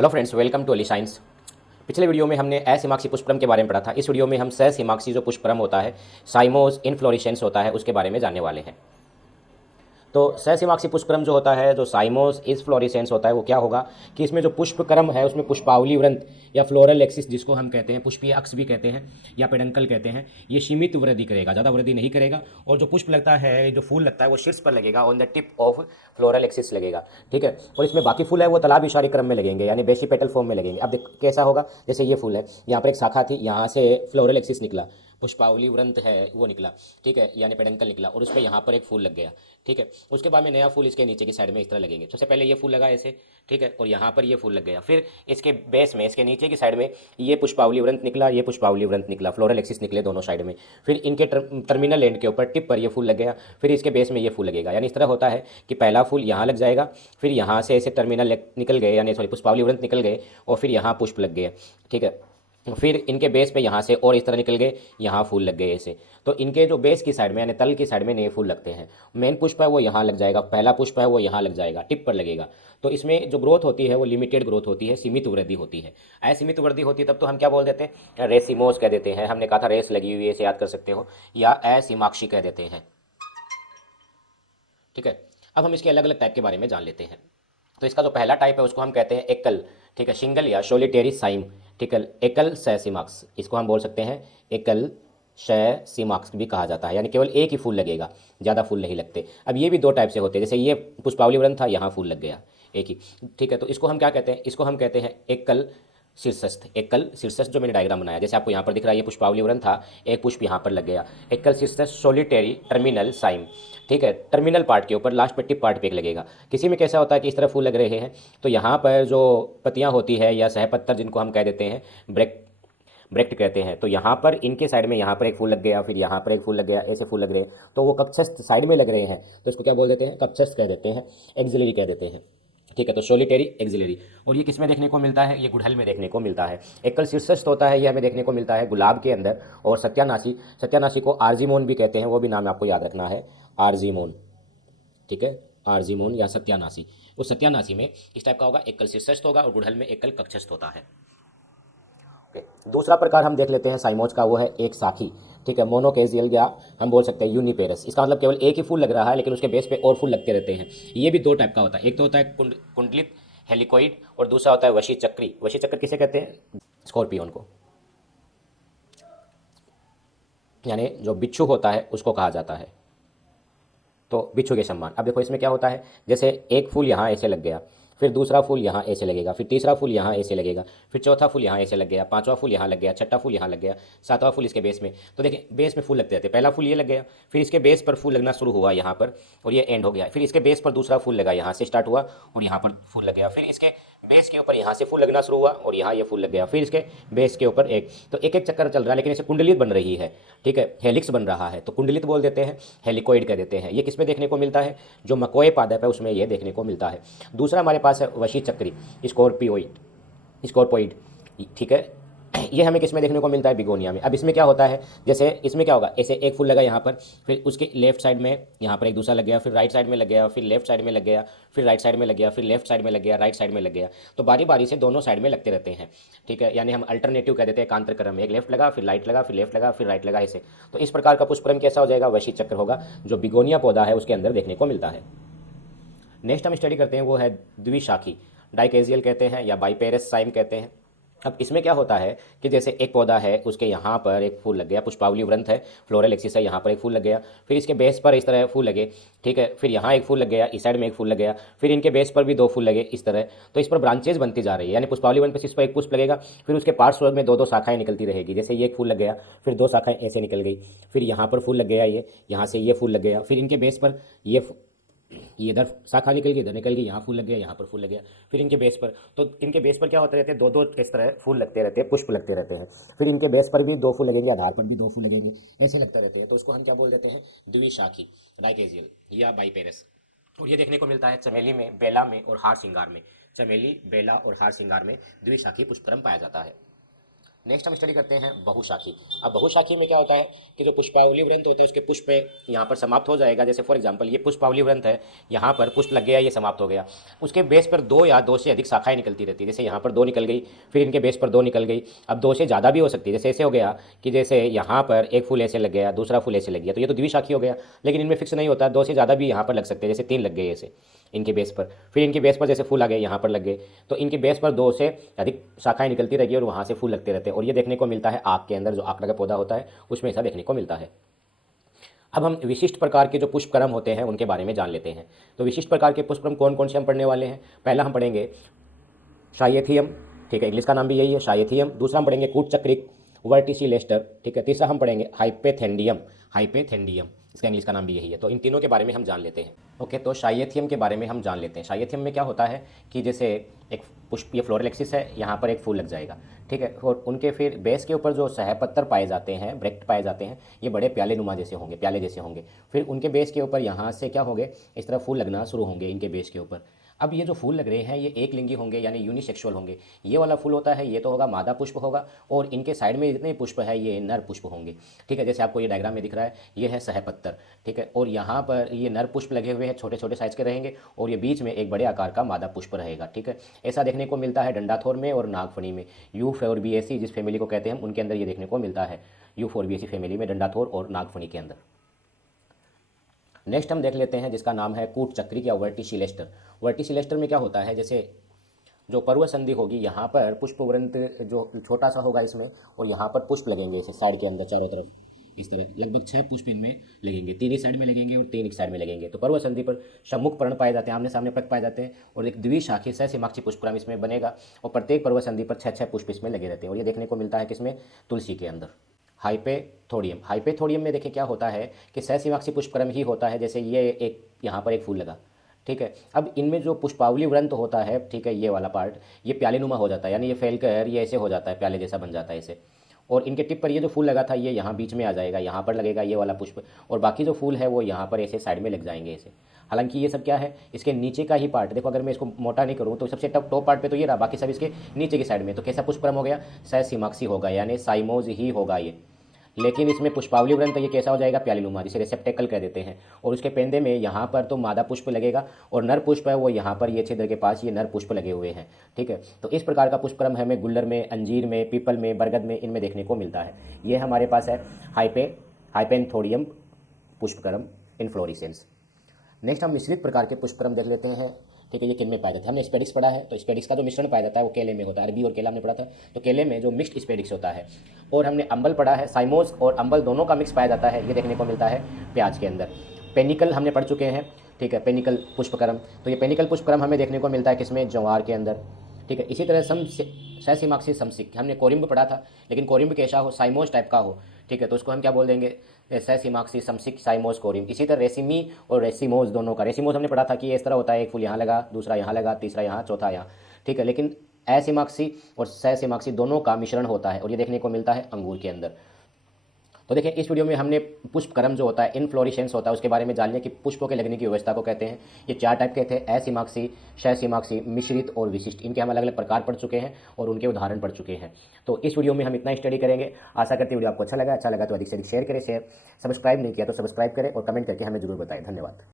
Hello friends, welcome to Ali science. पिछले video में हमने असीमाक्षी पुष्पक्रम के बारे में पढ़ा था। इस वीडियो में हम सहसीमाक्षी जो पुष्पक्रम होता है, साइमोस इनफ्लोरेसेंस होता है, उसके बारे में जानने वाले हैं। तो सहसीमाक्षी पुष्पक्रम जो होता है, जो साइमोस इनफ्लोरेसेंस होता है, वो क्या होगा कि इसमें जो पुष्पक्रम है उसमें पुष्पावली वृंत या फ्लोरल एक्सिस जिसको हम कहते हैं, पुष्पीय अक्ष भी कहते हैं या पेडंकल कहते हैं, ये सीमित वृद्धि करेगा, ज़्यादा वृद्धि नहीं करेगा। और जो पुष्प लगता है, जो फूल लगता है, वो शीर्ष पर लगेगा, on the tip of floral axis लगेगा। ठीक है। और इसमें बाकी फूल है वो तालाब इशारे क्रम में लगेंगे, यानी बेसी पेटल फॉर्म में लगेंगे। अब देख कैसा होगा, जैसे ये फूल है, यहाँ पर एक शाखा थी, यहाँ से फ्लोरल एक्सिस निकला, पुष्पावली वृंत है वो निकला, ठीक है, यानी पेडंकल निकला, और उस पर यहाँ पर एक फूल लग गया। ठीक है। उसके बाद में नया फूल इसके नीचे की साइड में इस तरह लगेंगे। सबसे पहले ये फूल लगा ऐसे, ठीक है, और यहाँ पर ये फूल लग गया। फिर इसके बेस में, इसके नीचे की साइड में ये पुष्पावली वृंत निकला, ये पुष्पावली वृंत निकला, फ्लोरल एक्सिस निकले दोनों साइड में। फिर इनके टर्मिनल एंड के ऊपर टिप पर ये फूल लग गया, फिर इसके बेस में ये फूल लगेगा। यानी इस तरह होता है कि पहला फूल यहाँ लग जाएगा, फिर यहाँ से ऐसे टर्मिनल निकल गए, यानी सॉरी पुष्पावली वृंत निकल गए, और फिर यहाँ पुष्प लग गए। ठीक है। फिर इनके बेस पे यहाँ से और इस तरह निकल गए, यहाँ फूल लग गए ऐसे। तो इनके जो बेस की साइड में यानी तल की साइड में नए फूल लगते हैं। मेन पुष्प है वो यहाँ लग जाएगा, पहला पुष्प है वो यहाँ लग जाएगा, टिप पर लगेगा। तो इसमें जो ग्रोथ होती है वो लिमिटेड ग्रोथ होती है, सीमित वृद्धि होती है। असीमित वृद्धि होती है तब तो हम क्या बोल देते हैं, रेसिमोस कह देते हैं। हमने कहा था रेस लगी हुई है, इसे याद कर सकते हो, या असीमाक्षी कह देते हैं। ठीक है। अब हम इसके अलग अलग टाइप के बारे में जान लेते हैं। तो इसका जो पहला टाइप है उसको हम कहते हैं एकल, ठीक है, सिंगल या सोलिटेरी साइम। ठीक है, एकल सहसीमाक्स, इसको हम बोल सकते हैं एकल सहसीमाक्स भी कहा जाता है, यानी केवल एक ही फूल लगेगा, ज़्यादा फूल नहीं लगते। अब ये भी दो टाइप से होते हैं, जैसे ये पुष्पावली वृंत था, यहाँ फूल लग गया एक ही। ठीक है, तो इसको हम क्या कहते हैं, इसको हम कहते हैं एकल शीर्षस्थ। एकल शीर्षस्थ जो मैंने डायग्राम बनाया, जैसे आपको यहाँ पर दिख रहा है, ये पुष्पावली वृंत था, एक पुष्प यहाँ पर लग गया। एकल शीर्षस्थ सोलिटेरी टर्मिनल साइम। ठीक है, टर्मिनल पार्ट के ऊपर, लास्ट में टिप पार्ट पे एक लगेगा। किसी में कैसा होता है कि इस तरह फूल लग रहे हैं, तो यहाँ पर जो पत्तियाँ होती है या सहपत्तर जिनको हम कह देते हैं, ब्रेक्ट कहते हैं, तो यहाँ पर इनके साइड में यहाँ पर एक फूल लग गया, फिर यहाँ पर एक फूल लग गया, ऐसे फूल लग रहे हैं, तो वो कक्षस्थ साइड में लग रहे हैं, तो इसको क्या बोल देते हैं, कक्षस्थ कह देते हैं, एक्सिलरी कह देते हैं। ठीक है, तो सोलिटेरी एक्सिलरी। और ये किस में देखने को मिलता है, ये गुड़हल में देखने को मिलता है। एकल शीर्षस्थ होता है, ये हमें देखने को मिलता है गुलाब के अंदर। और सत्यानाशी, सत्यानाशी को आर्जिमोन भी कहते हैं, वो भी नाम आपको याद रखना है, आर्जिमोन। ठीक है, आर्जिमोन या सत्यानाशी। उस सत्यानाशी में किस टाइप का होगा, एकल शीर्षस्थ होगा, और गुड़हल में एकल कक्षस्थ होता है। दूसरा प्रकार हम देख लेते हैं साइमोज का, वो है एक साखी। ठीक है, मोनोकेजियल या हम बोल सकते हैं यूनिपेरस। इसका मतलब केवल एक ही फूल लग रहा है, लेकिन उसके बेस पे और फूल लगते रहते हैं। ये भी दो टाइप का होता है, एक तो होता है कुंडलित हेलिकोइड, और दूसरा होता है वशी चक्री। वशी चक्र किसे कहते हैं, स्कॉर्पियन को, यानी जो बिच्छू होता है उसको कहा जाता है, तो बिच्छू के समान। अब देखो इसमें क्या होता है, जैसे एक फूल यहाँ ऐसे लग गया, फिर दूसरा फूल यहाँ ऐसे लगेगा, फिर तीसरा फूल यहाँ ऐसे लगेगा, फिर चौथा फूल यहाँ ऐसे लग गया, पांचवा फूल यहाँ लग गया, छठा फूल यहाँ लग गया, सातवां फूल इसके बेस में। तो देखिए बेस में फूल लगते रहते हैं। पहला फूल ये लग गया, फिर इसके बेस पर फूल लगना शुरू हुआ यहाँ पर, और ये एंड हो गया। फिर इसके बेस पर दूसरा फूल लगा, यहाँ से स्टार्ट हुआ और यहाँ पर फूल लग गया। फिर इसके बेस के ऊपर यहाँ से फूल लगना शुरू हुआ और यहाँ ये फूल लग गया। फिर इसके बेस के ऊपर एक, तो एक एक चक्कर चल रहा है, लेकिन इसे कुंडलित बन रही है। ठीक है, हेलिक्स बन रहा है, तो कुंडलित बोल देते हैं, हेलिकोइड कह देते हैं। ये किस में देखने को मिलता है, जो मकोए पादप है उसमें ये देखने को मिलता है। दूसरा हमारे पास है वशी चक्री, स्कॉर्पोइड। ठीक है, ये हमें किस में देखने को मिलता है, बिगोनिया में। अब इसमें क्या होता है, जैसे इसमें क्या होगा, ऐसे एक फूल लगा यहाँ पर, फिर उसके लेफ्ट साइड में यहाँ पर एक दूसरा लग गया, फिर राइट साइड में लग गया, फिर लेफ्ट साइड में लग गया, फिर राइट साइड में लग गया, फिर लेफ्ट साइड में लग गया, राइट साइड में लग गया। तो बारी बारी से दोनों साइड में लगते रहते हैं। ठीक है, यानी हम अल्टरनेटिव कह देते हैं, कांत्र क्रम में, एक लेफ्ट लगा, फिर राइट लगा, फिर लेफ्ट लगा, फिर राइट लगा, ऐसे। तो इस प्रकार का पुष्पक्रम कैसा हो जाएगा, वशी चक्र होगा, जो बिगोनिया पौधा है उसके अंदर देखने को मिलता है। नेक्स्ट हम स्टडी करते हैं, वो है द्विशाखी, डाइकेजियल कहते हैं या बाइपेरस साइम कहते हैं। अब इसमें क्या होता है कि जैसे एक पौधा है, उसके यहाँ पर एक फूल लग गया, पुष्पावली वृंत है, फ्लोरल एक्सिस है, यहाँ पर एक फूल लग गया, फिर इसके बेस पर इस तरह फूल लगे। ठीक है, फिर यहाँ एक फूल लग गया, इस साइड में एक फूल लग गया, फिर इनके बेस पर भी दो फूल लगे इस तरह। तो इस पर ब्रांचेज बनती जा रही है, यानी पुष्पावली वृंत पर इस पर एक पुष्प लगेगा, फिर उसके पार्श्व में दो दो शाखाएं निकलती रहेगी। जैसे ये एक फूल लग गया, फिर दो शाखाएं ऐसे निकल गई, फिर यहाँ पर फूल लग गया, ये यहाँ से ये फूल लग गया, फिर इनके बेस पर ये इधर शाखा निकल गई, इधर निकल गई, यहाँ फूल लग गया, यहाँ पर फूल लग गया, फिर इनके बेस पर, तो इनके बेस पर क्या होते रहते हैं, दो दो इस तरह फूल लगते रहते हैं, पुष्प लगते रहते हैं। फिर इनके बेस पर भी दो फूल लगेंगे, आधार पर भी दो फूल लगेंगे, ऐसे लगते रहते हैं। तो उसको हम क्या बोल देते हैं, द्विशाखी, डाइकेजियल या बाइपेरस। और ये देखने को मिलता है चमेली में, बेला में और हार श्रृंगार में। चमेली, बेला और हार श्रृंगार में द्विशाखी पुष्पक्रम पाया जाता है। नेक्स्ट हम स्टडी करते हैं बहुशाखी। अब बहुशाखी में क्या होता है कि जो पुष्पावली वृंत होते हैं उसके पुष्प यहाँ पर समाप्त हो जाएगा। जैसे फॉर एग्जांपल ये पुष्पावली वृंत है, यहाँ पर पुष्प लग गया, ये समाप्त हो गया। उसके बेस पर दो या दो से अधिक शाखाएं निकलती रहती है। जैसे यहाँ पर दो निकल गई, फिर इनके बेस पर दो निकल गई। अब दो से ज़्यादा भी हो सकती है। जैसे ऐसे हो गया कि जैसे यहाँ पर एक फूल ऐसे लग गया, दूसरा फूल ऐसे लग गया, तो ये तो द्विशाखी हो गया। लेकिन इनमें फिक्स नहीं होता, दो से ज़्यादा भी यहाँ पर लग सकते हैं। जैसे तीन लग गए ऐसे इनके बेस पर, फिर इनके बेस पर जैसे फूल आ गए यहाँ पर लग गए, तो इनके बेस पर दो से अधिक शाखाएं निकलती रहेगी और वहाँ से फूल लगते रहते हैं। और ये देखने को मिलता है आग के अंदर, जो आंकड़ा का पौधा होता है उसमें ऐसा देखने को मिलता है। अब हम विशिष्ट प्रकार के जो पुष्पक्रम होते हैं उनके बारे में जान लेते हैं। तो विशिष्ट प्रकार के पुष्पक्रम कौन कौन से हम पढ़ने वाले हैं। पहला हम पढ़ेंगे शाइएथियम, ठीक है, इंग्लिश का नाम भी यही है शाइएथियम। दूसरा हम पढ़ेंगे कूटचक्रिक वर्टिसिलेस्टर, ठीक है। तीसरा हम पढ़ेंगे हाइपेथेंडियम, हाइपेथेंडियम, इसका इंग्लिश का नाम भी यही है। तो इन तीनों के बारे में हम जान लेते हैं। ओके, तो शाइएथियम के बारे में हम जान लेते हैं। शाइएथियम में क्या होता है कि जैसे एक पुष्प, ये फ्लोरल एक्सिस है, यहाँ पर एक फूल लग जाएगा, ठीक है। और उनके फिर बेस के ऊपर जो सहपत्तर पाए जाते हैं, ब्रेक्ट पाए जाते हैं, ये बड़े प्याले नुमा जैसे होंगे, प्याले जैसे होंगे। फिर उनके बेस के ऊपर यहाँ से क्या होंगे, इस तरह फूल लगना शुरू होंगे इनके बेस के ऊपर। अब ये जो फूल लग रहे हैं ये एक लिंगी होंगे, यानी यूनिसेक्सुअल होंगे। ये वाला फूल होता है ये तो होगा मादा पुष्प होगा, और इनके साइड में जितने पुष्प है ये नर पुष्प होंगे, ठीक है। जैसे आपको ये डायग्राम में दिख रहा है, ये है सहपत्तर, ठीक है। और यहाँ पर ये नर पुष्प लगे हुए हैं, छोटे छोटे साइज के रहेंगे, और ये बीच में एक बड़े आकार का मादा पुष्प रहेगा, ठीक है। ऐसा देखने को मिलता है डंडाथोर में और नागफनी में। यूफोर्बिएसी जिस फैमिली को कहते हैं हम, उनके अंदर ये देखने को मिलता है, यूफोर्बिएसी फैमिली में, डंडाथोर और नागफनी के अंदर। नेक्स्ट हम देख लेते हैं जिसका नाम है कूटचक्रिक या वर्टिसिलेस्टर। वर्टिसिलेस्टर में क्या होता है, जैसे जो पर्व संधि होगी यहाँ पर पुष्प वृंत जो छोटा सा होगा इसमें, और यहाँ पर पुष्प लगेंगे इसे साइड के अंदर चारों तरफ, इस तरह लगभग 6 पुष्प इनमें लगेंगे, 3 एक साइड में लगेंगे और 3 एक साइड में लगेंगे। तो पर्व संधि पर सम्मुख पर्ण पाए जाते हैं, आमने सामने पृथक पाए जाते हैं, और एक द्विशाखी सहसिमाक्षी पुष्पक्रम इसमें बनेगा, और प्रत्येक पर्व संधि पर 6 पुष्प इसमें लगे रहते हैं। और ये देखने को मिलता है किसमें, तुलसी के अंदर। हाइपेथोडियम, हाइपेथोडियम में देखिए क्या होता है कि सहसिमाक्षी पुष्पक्रम ही होता है। जैसे ये एक यहाँ पर एक फूल लगा, ठीक है। अब इनमें जो पुष्पावली वृंत होता है, ठीक है, ये वाला पार्ट ये प्यालेनुमा हो जाता है, यानी ये फैलकर ये ऐसे हो जाता है, प्याले जैसा बन जाता है इसे। और इनके टिप पर ये जो फूल लगा था ये यहाँ बीच में आ जाएगा, यहाँ पर लगेगा ये वाला पुष्प, और बाकी जो फूल है वो यहाँ पर ऐसे साइड में लग जाएंगे ऐसे। हालांकि ये सब क्या है, इसके नीचे का ही पार्ट देखो, अगर मैं इसको मोटा नहीं करूँ तो सबसे टॉप पार्ट पे तो ये रहा, बाकी सब इसके नीचे की साइड में। तो कैसा पुष्पक्रम हो गया, सहसिमाक्षी होगा, यानी साइमोज ही होगा ये। लेकिन इसमें पुष्पावली वृंत ये कैसा हो जाएगा, प्यालीनुमा, जिसे रिसेप्टेकल कह देते हैं। और उसके पेंदे में यहाँ पर तो मादा पुष्प लगेगा, और नर पुष्प है वो यहाँ पर ये छिद्र के पास ये नर पुष्प लगे हुए हैं, ठीक है। तो इस प्रकार का पुष्पक्रम हमें गुल्लर में, अंजीर में, पीपल में, बरगद में, इनमें देखने को मिलता है। ये हमारे पास है हाइपेनथोडियम पुष्पक्रम इनफ्लोरेसेंस। नेक्स्ट हम मिश्रित प्रकार के पुष्पक्रम देख लेते हैं, ठीक है। ये किन में पाया जाता है, हमने स्पेडिक्स पढ़ा है, तो स्पेडिक्स का जो मिश्रण पाया जाता है वो केले में होता है। अरबी और केला हमने पढ़ा था, तो केले में जो मिक्स्ड स्पेडिक्स होता है। और हमने अंबल पढ़ा है, साइमोस और अंबल दोनों का मिक्स पाया जाता है, ये देखने को मिलता है प्याज के अंदर। पेनिकल हमने पढ़ चुके हैं, ठीक है, पेनिकल पुष्पक्रम। तो ये पेनिकल पुष्पक्रम हमें देखने को मिलता है किसमें, ज्वार के अंदर, ठीक है। इसी तरह सहसिमाक्षी समसिक हमने कोरिम्ब पढ़ा था, लेकिन कोरिम्ब कैसा हो, साइमोस टाइप का हो, ठीक है, तो उसको हम क्या बोल देंगे, सहसिमाक्षी समसिक साइमोस कोरिम्ब। इसी तरह रेसिमी और रेसिमोस दोनों का, रेसिमोस हमने पढ़ा था कि ये इस तरह होता है, एक फूल यहाँ लगा, दूसरा यहाँ लगा, तीसरा यहाँ, चौथा यहाँ, ठीक है। लेकिन असिमाक्षी और सहसिमाक्षी दोनों का मिश्रण होता है, और ये देखने को मिलता है अंगूर के अंदर। तो देखिए इस वीडियो में हमने पुष्पक्रम जो होता है, इनफ्लोरेसेंस होता है, उसके बारे में जान लिया कि पुष्पों के लगने की व्यवस्था को कहते हैं। ये 4 टाइप के थे, असिमाक्षी, सहसिमाक्षी, मिश्रित और विशिष्ट। इनके हम अलग अलग प्रकार पढ़ चुके हैं और उनके उदाहरण पढ़ चुके हैं। तो इस वीडियो में हम इतना स्टडी करेंगे। आशा करते वीडियो आपको अच्छा लगा तो अधिक से अधिक शेयर करें, सब्सक्राइब नहीं किया तो सब्सक्राइब करें, और कमेंट करके हमें जरूर बताएं। धन्यवाद।